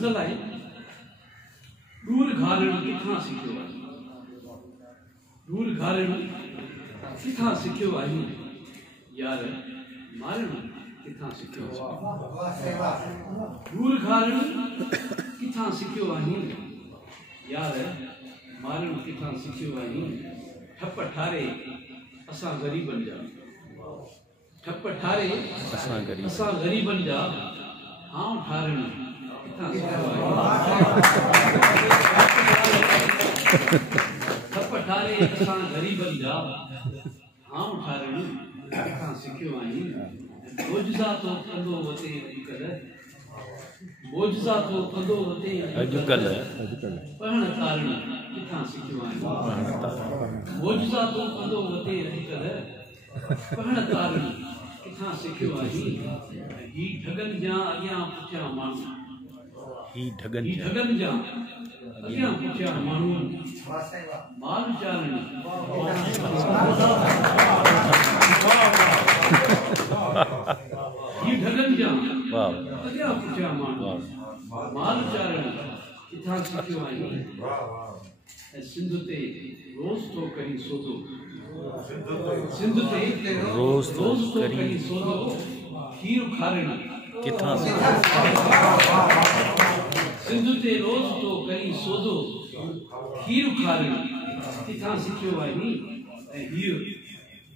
गज़ल आहे दूर घालण किथां सिखियो आहे दूर घालण किथां सिखियो आहे यार मारण किथां सिखियो आहे दूर घालण किथां सिखियो आहे यार मारण किथां सिखियो आहे ठप ठारे असां ग़रीबनि जा ठप ठारे असां ग़रीबनि जा हाँ ठारण किथां सिखियो आहे ठप ठारे असां ग़रीबनि जा हाँ ठारण किथां सिखियो आहे मोजज़ा तो कंदो वते अॼुकल्ह मोजज़ा तो कंदो वते अॼुकल्ह पढ़ण कारण किथां सिखियो आहे मोजज़ा तो कंदो वते अॼुकल्ह पढ़ण कारण किथां सिखियो आहे ही ठगन जा अॻियां पुठियां माण्हू ही ठगन जा अॻियां पुठियां माण्हू माल चालण ही ठगन जा अॻियां पुठियां माण्हू माल चालण किथां सिखियो आहे ऐं सिंध ते रोज़ तो करी सोधो सिंध ते रोज़ तो करी सोधो खीर खारण किथां सिंध ते रोज़ तो करी सोधो खीर खारण किथां सिखियो आहे ऐं हीअ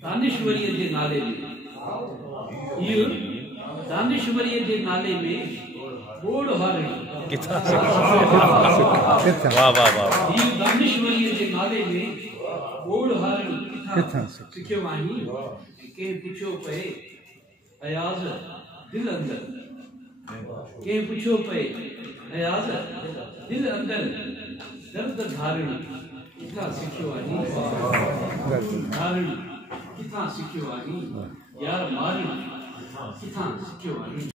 दानिश्वरीअ जे नाले में हीअ दानिश्वरीअ जे नाले में बोड़ हारण किथां वाह वाह वाह हीअ दानिश्वरीअ जे नाले में बोड़ हारण किथां सिखियो आहे कंहिं पुछियो पए अयाज़ दिल अंदर कंहिं पुछियो पए अयाज़ दिल अंदर दर्द धारण किथां सिखियो आहे धारण किथां सिखियो आहे यार मारण किथां सिखियो आहे।